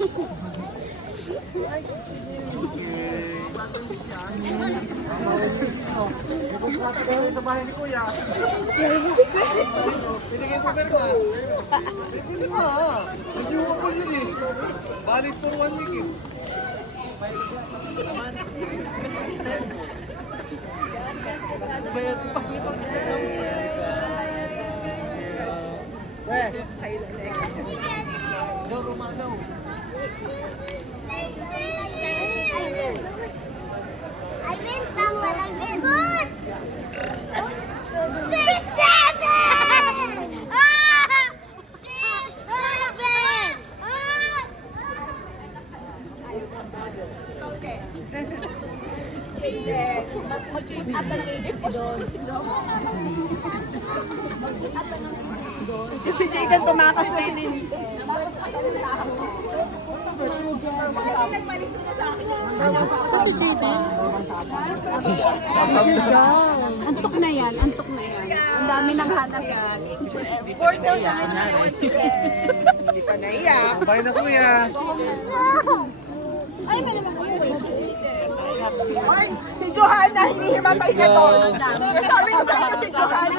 Sa bahay ni Kuya. Pinigay ko perma. Hindi pa. Nag-iwan ko yun eh. Balik for 1 week eh. Naman. Extend. Bayad pa. Go, Romano. I win somewhere, I win. Good. 6, 7. Ah! 6, 7. Ah! Mag-treat up ang agent doon. Si Jayden tumakas na sinin. Si Jayden? Antok na yan, antok na yan. Ang dami nang hanap yan. Board daw namin na yun. Hindi pa naiyak. Bye na Kuya. Ay, may naman po yun. Ay, si Johanna, hinihimatay na to. Sabi ko sa inyo si Johanna.